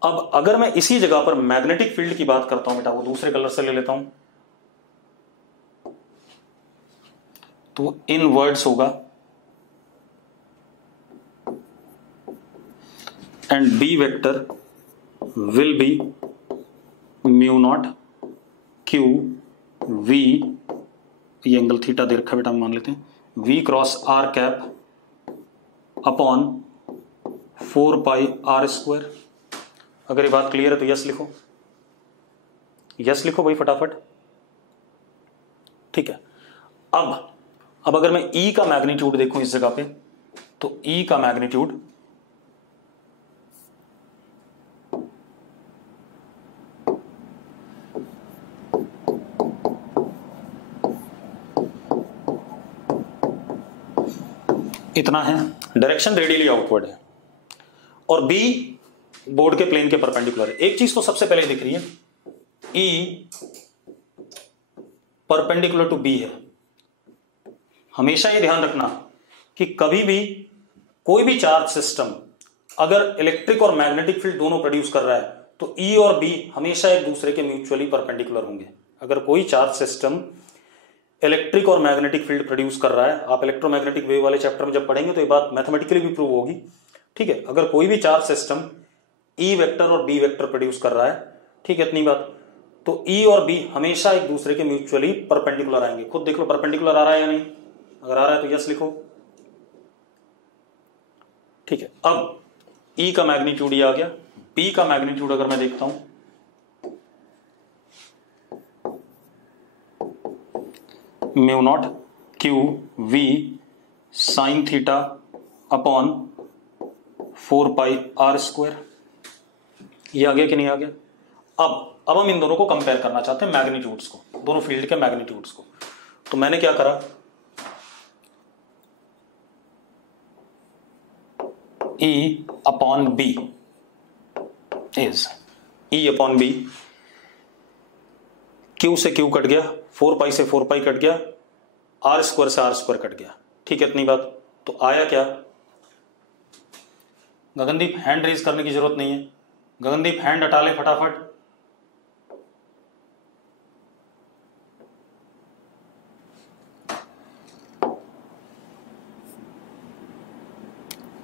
अब अगर मैं इसी जगह पर मैग्नेटिक फील्ड की बात करता हूं, बेटा वो दूसरे कलर से ले लेता हूं, तो इन वर्ड्स होगा and B vector will be mu naught q v, ये एंगल थीटा दे रखा बेटा, हम मान लेते हैं, v cross r cap upon 4 pi r square. अगर ये बात क्लियर है तो यस लिखो, यस लिखो भाई फटाफट। ठीक है, अब अगर मैं E का मैग्नीट्यूड देखूं इस जगह पे, तो E का मैग्नीट्यूड इतना है, डायरेक्शन रेडियली आउटवर्ड है, और बी बोर्ड के प्लेन के परपेंडिकुलर है। एक चीज तो सबसे पहले दिख रही है, ई परपेंडिकुलर टू बी है। हमेशा ये ध्यान रखना कि कभी भी कोई भी चार्ज सिस्टम अगर इलेक्ट्रिक और मैग्नेटिक फील्ड दोनों प्रोड्यूस कर रहा है तो ई और बी हमेशा एक दूसरे के म्यूचुअली परपेंडिकुलर होंगे। अगर कोई चार्ज सिस्टम इलेक्ट्रिक और मैग्नेटिक फील्ड प्रोड्यूस कर रहा है, आप इलेक्ट्रोमैग्नेटिक वेव वाले चैप्टर में जब पढ़ेंगे तो ये बात मैथमेटिकली भी प्रूव होगी। ठीक है, अगर कोई भी चार्ज सिस्टम ई वेक्टर और बी वेक्टर प्रोड्यूस कर रहा है, ठीक है इतनी बात, तो ई और बी हमेशा एक दूसरे के म्यूचुअली परपेंडिकुलर आएंगे। खुद देख लो परपेंडिकुलर आ रहा है या नहीं, अगर आ रहा है तो यस लिखो। ठीक है, अब ई का मैग्नीट्यूड ये आ गया, बी का मैग्नीट्यूड अगर मैं देखता हूं, mu naught q v sine theta upon 4 pi r square, ये आ गया कि नहीं आ गया? अब हम इन दोनों को कंपेयर करना चाहते हैं, मैग्नीट्यूड्स को, दोनों फील्ड के मैग्नीट्यूड्स को। तो मैंने क्या करा, E upon B is E upon B, Q से Q कट गया, 4 पाई से 4 पाई कट गया, R स्क्वायर से R स्क्वायर कट गया। ठीक है, इतनी बात। तो आया क्या, गगनदीप हैंड रेज करने की जरूरत नहीं है, गगनदीप हैंड हटा ले फटाफट।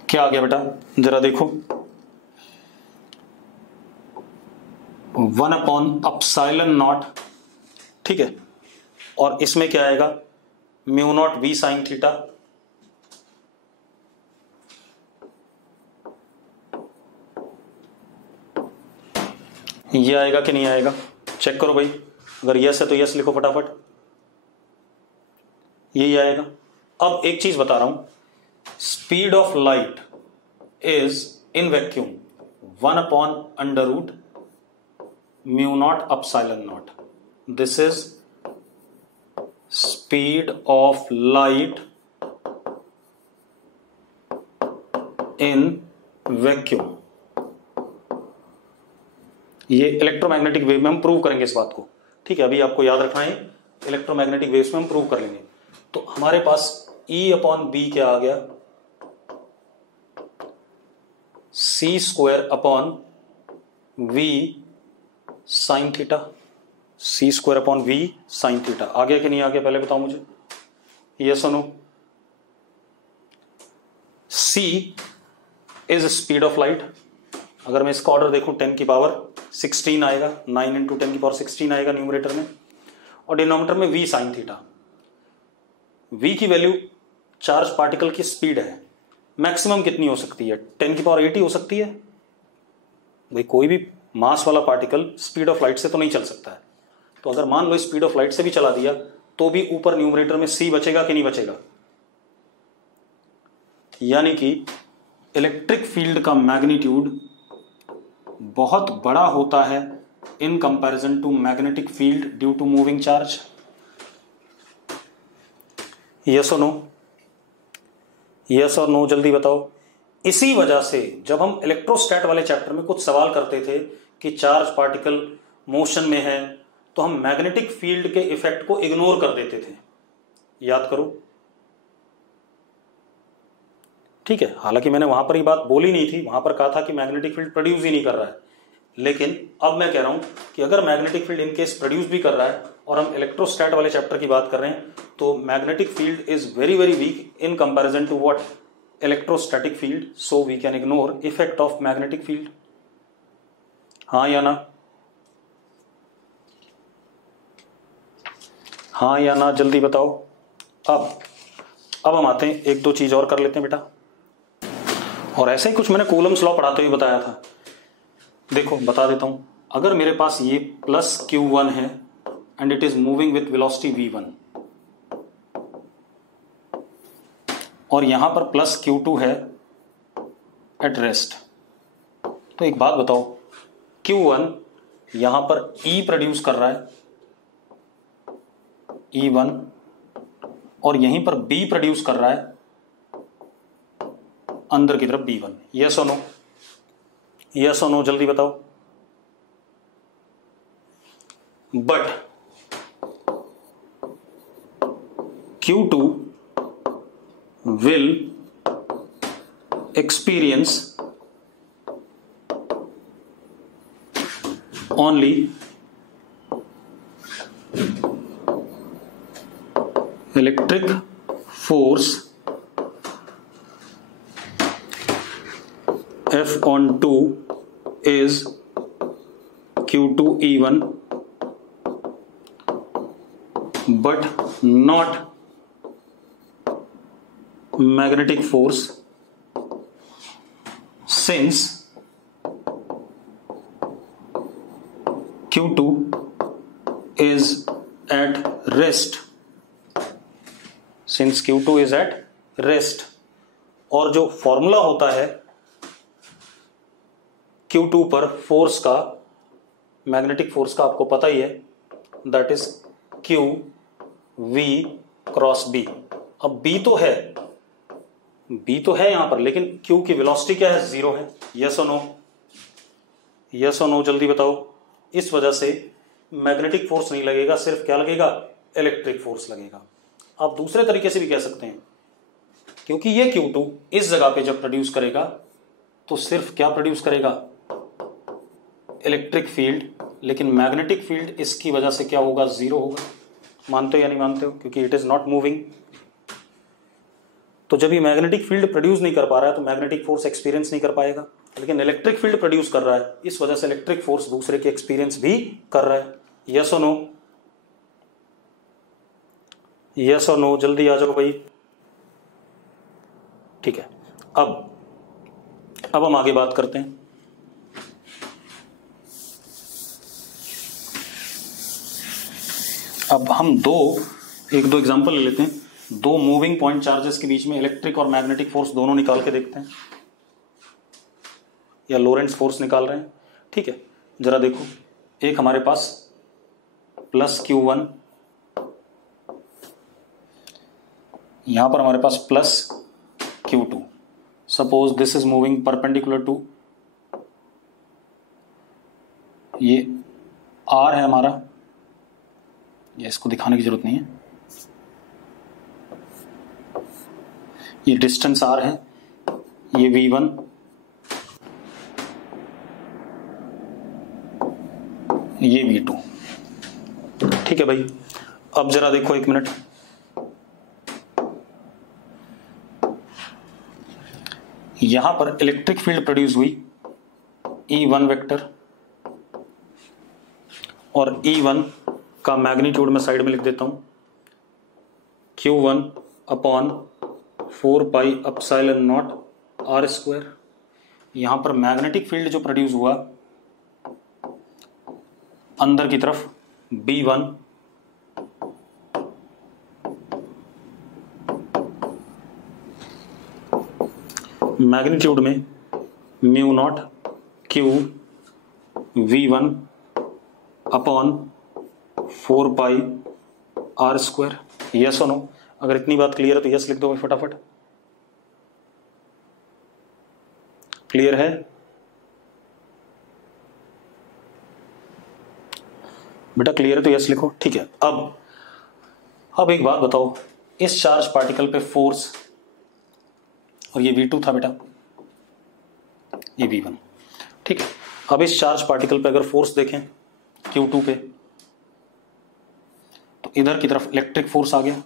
क्या आ गया बेटा, जरा देखो, 1 अपॉन अपसाइलन नॉट, ठीक है, और इसमें क्या आएगा, mu naught v sine theta, ये आएगा कि नहीं आएगा, चेक करो भाई, अगर यस है तो यस लिखो फटाफट, यही आएगा। अब एक चीज बता रहा हूं, speed of light is in vacuum 1 upon under root mu naught epsilon naught, this is speed of light in vacuum. ये इलेक्ट्रोमैग्नेटिक वेव में हम प्रूव करेंगे इस बात को, ठीक है, अभी आपको याद रखना है, इलेक्ट्रोमैग्नेटिक वेव्स में हम प्रूव कर लेंगे। तो हमारे पास E अपॉन बी क्या आ गया, C square upon V sine theta, C square upon V sine theta. आ गया कि नहीं आ गया, पहले बताओ मुझे, यस और no. C is speed of light, अगर मैं इसका ऑर्डर देखूं 10 की पावर 16 आएगा, 9 इंटू 10 की पावर 16 आएगा न्यूमरेटर में, और डिनोमिनेटर में V साइन थीटा। V की वैल्यू चार्ज पार्टिकल की स्पीड है, मैक्सिमम कितनी हो सकती है, 10 की पावर 80 हो सकती है। भाई कोई भी मास वाला पार्टिकल स्पीड ऑफ लाइट से तो नहीं चल सकता है, तो अगर मान लो स्पीड ऑफ लाइट से भी चला दिया तो भी ऊपर न्यूमरेटर में C बचेगा कि नहीं बचेगा। यानी कि इलेक्ट्रिक फील्ड का मैग्नीट्यूड बहुत बड़ा होता है in comparison to magnetic field due to moving charge. Yes और नो, यस और नो, जल्दी बताओ। इसी वजह से जब हम इलेक्ट्रोस्टैट वाले चैप्टर में कुछ सवाल करते थे कि चार्ज पार्टिकल मोशन में है, तो हम मैग्नेटिक फील्ड के इफेक्ट को इग्नोर कर देते थे, याद करो, ठीक है। हालांकि मैंने वहां पर ही बात बोली नहीं थी, वहां पर कहा था कि मैग्नेटिक फील्ड प्रोड्यूस ही नहीं कर रहा है, लेकिन अब मैं कह रहा हूं कि अगर magnetic field in case produce भी कर रहा है और हम इलेक्ट्रोस्टैट वाले चैप्टर की बात कर रहे हैं, तो magnetic field is very very weak in comparison to what, electrostatic field, so we can ignore effect of magnetic field. हाँ या ना, हाँ या ना, जल्दी बताओ। अब हम आते हैं, एक दो चीज और कर लेते हैं बेटा, और ऐसे ही कुछ मैंने कूलम्स लॉ पढ़ाते हुए बताया था। देखो बता देता हूं, अगर मेरे पास ये प्लस Q1 है and it is moving with velocity V1, और यहां पर प्लस Q2 है एट रेस्ट, तो एक बात बताओ, Q1 यहां पर E प्रोड्यूस कर रहा है, E1, और यहीं पर B प्रोड्यूस कर रहा है अंदर की तरफ B1। यस और नो, यस और नो, जल्दी बताओ। But Q2 will experience only electric force F on 2 is Q2 E1, but not magnetic force, since Q2 is at rest, since Q2 is at rest, और जो formula होता है Q2 पर force का, magnetic force का आपको पता ही है, that is q v cross B. अब बी तो है यहां पर, लेकिन क्यू की वेलोसिटी क्या है, 0 है। यस और नो, यस और नो, जल्दी बताओ। इस वजह से मैग्नेटिक फोर्स नहीं लगेगा, सिर्फ क्या लगेगा, इलेक्ट्रिक फोर्स लगेगा। आप दूसरे तरीके से भी कह सकते हैं, क्योंकि ये Q2 इस जगह पे जब प्रोड्यूस करेगा तो सिर्फ क्या प्रोड्यूस करेगा, इलेक्ट्रिक फील्ड, लेकिन मैग्नेटिक फील्ड इसकी वजह से क्या होगा, 0 होगा। मानते हो या नहीं मानते हो, क्योंकि इट इज नॉट मूविंग। तो जब ये मैग्नेटिक फील्ड प्रोड्यूस नहीं कर पा रहा है तो मैग्नेटिक फोर्स एक्सपीरियंस नहीं कर पाएगा, लेकिन इलेक्ट्रिक फील्ड प्रोड्यूस कर रहा है, इस वजह से इलेक्ट्रिक फोर्स दूसरे के एक्सपीरियंस भी कर रहा है। यस और नो, यस और नो, जल्दी आ जाओ भाई। ठीक है, अब हम आगे बात करते हैं। अब हम एक दो एग्जांपल ले लेते हैं, दो मूविंग पॉइंट चार्जेस के बीच में इलेक्ट्रिक और मैग्नेटिक फोर्स दोनों निकाल के देखते हैं, या लोरेंट्ज फोर्स निकाल रहे हैं। ठीक है, जरा देखो, एक हमारे पास प्लस Q1, यहां पर हमारे पास plus Q2। Suppose this is moving perpendicular to, ये R है हमारा, ये इसको दिखाने की जरूरत नहीं है, ये डिस्टेंस R है, ये V1, ये V2। ठीक है भाई, अब जरा देखो, एक मिनट, यहां पर इलेक्ट्रिक फील्ड प्रोड्यूस हुई E1 वेक्टर, और E1 का मैग्नीट्यूड मैं साइड में लिख देता हूं, Q1 upon 4 pi epsilon not R square. यहां पर मैग्नेटिक फील्ड जो प्रोड्यूस हुआ अंदर की तरफ B1 मैग्नीट्यूड में mu naught Q V1 upon 4 pi R square. Yes और नो, अगर इतनी बात क्लियर है तो यस लिख दो फटाफट। क्लियर है बेटा, क्लियर है तो यस लिखो। ठीक है, अब एक बात बताओ, इस चार्ज पार्टिकल पे फोर्स, और ये V2 था बेटा, ये V1। ठीक है, अब इस चार्ज पार्टिकल पे अगर फोर्स देखें Q2 पे, तो इधर की तरफ इलेक्ट्रिक फोर्स आ गया,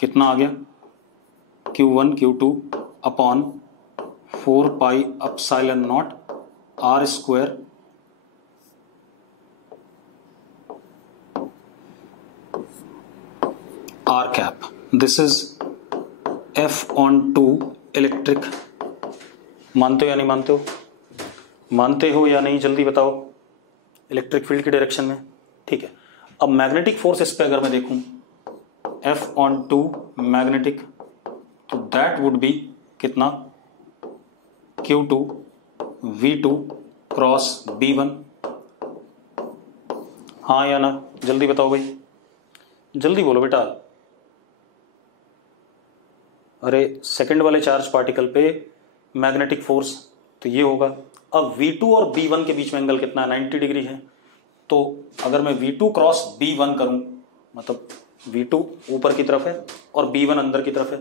कितना आ गया, Q1 Q2 upon 4 pi epsilon not R square R cap. This is F/2 electric. मानते हो या नहीं मानते हो, मानते हो या नहीं, जल्दी बताओ, इलेक्ट्रिक फील्ड की डायरेक्शन में। ठीक है, अब मैग्नेटिक फोर्स इस पे अगर मैं देखूं F/2 मैग्नेटिक, तो दैट वुड बी कितना, Q2 V2 क्रॉस B1। हाँ या ना, जल्दी बताओ भाई, जल्दी बोलो बेटा। अरे सेकंड वाले चार्ज पार्टिकल पे मैग्नेटिक फोर्स तो ये होगा। अब V2 और B1 के बीच में एंगल कितना है, 90 डिग्री है। तो अगर मैं V2 क्रॉस B1 करूं, मतलब V2 ऊपर की तरफ है और B1 अंदर की तरफ है,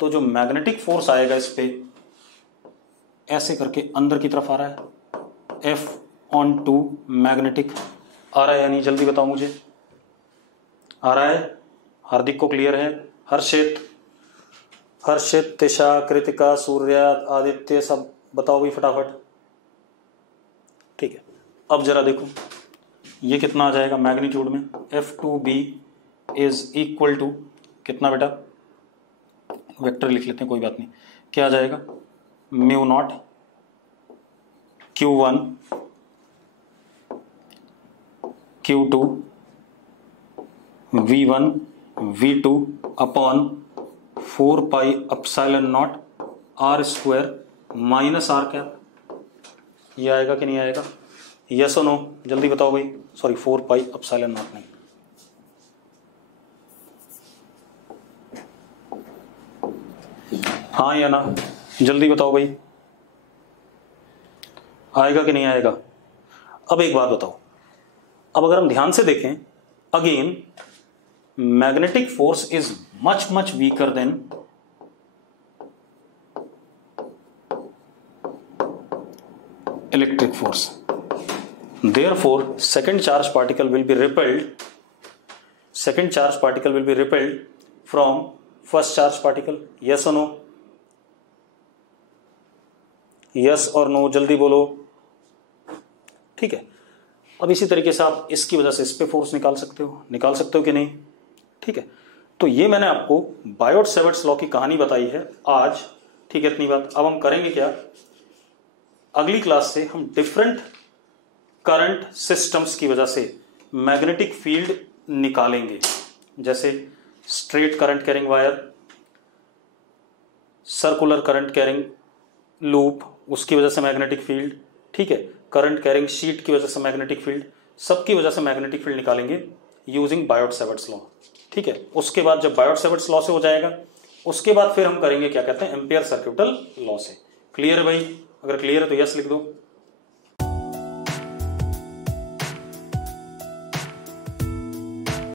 तो जो मैग्नेटिक फोर्स आएगा इस पे ऐसे करके अंदर की तरफ आ रहा है, F/2 मैग्नेटिक आ रहा है या नहीं, जल्दी बताओ मुझे। आ रहा है, हार्दिक को क्लियर है, हर्षित तिशा कृतिका सूर्य आदित्य सब बताओ भी फटाफट। ठीक है, अब जरा देखो ये कितना आ जाएगा मैग्नीट्यूड में, F2B इज इक्वल टू कितना बेटा, वेक्टर लिख लेते हैं कोई बात नहीं, क्या आ जाएगा, mu naught Q1 Q2 V1 V2 upon 4 pi epsilon not R square minus R cap. ये आएगा कि नहीं आएगा, यस और नो, जल्दी बताओ भाई। सॉरी 4 पाई एप्सिलॉन नॉट नहीं, हाँ या ना, जल्दी बताओ भाई, आएगा कि नहीं आएगा। अब एक बात बताओ, अब अगर हम ध्यान से देखें, again magnetic force is much much weaker then electric force, therefore second charge particle will be repelled from first charge particle। yes or no, yes और no, जल्दी बोलो। ठीक है, अब इसी तरीके से आप इसकी वजह से इस पे फोर्स निकाल सकते हो कि नहीं। ठीक है, तो ये मैंने आपको बायोट-सैवर्ट्स लॉ की कहानी बताई है आज। ठीक है, इतनी बात। अब हम करेंगे क्या, अगली क्लास से हम डिफरेंट करंट सिस्टम्स की वजह से मैग्नेटिक फील्ड निकालेंगे, जैसे straight current carrying wire, circular current carrying loop, उसकी वजह से मैग्नेटिक फील्ड। ठीक है, करंट कैरिंग शीट की वजह से मैग्नेटिक फील्ड, सबकी वजह से मैग्नेटिक फील्ड निकालेंगे यूजिंग बायोट-सैवर्ट्स लॉ। ठीक है, उसके बाद जब बायोट-सैवर्ट्स लॉ से हो जाएगा, उसके बाद फिर हम करेंगे क्या कहते हैं, एम्पियर सर्क्यूटल लॉ से। क्लियर है भाई? अगर क्लियर है तो यस लिख दो।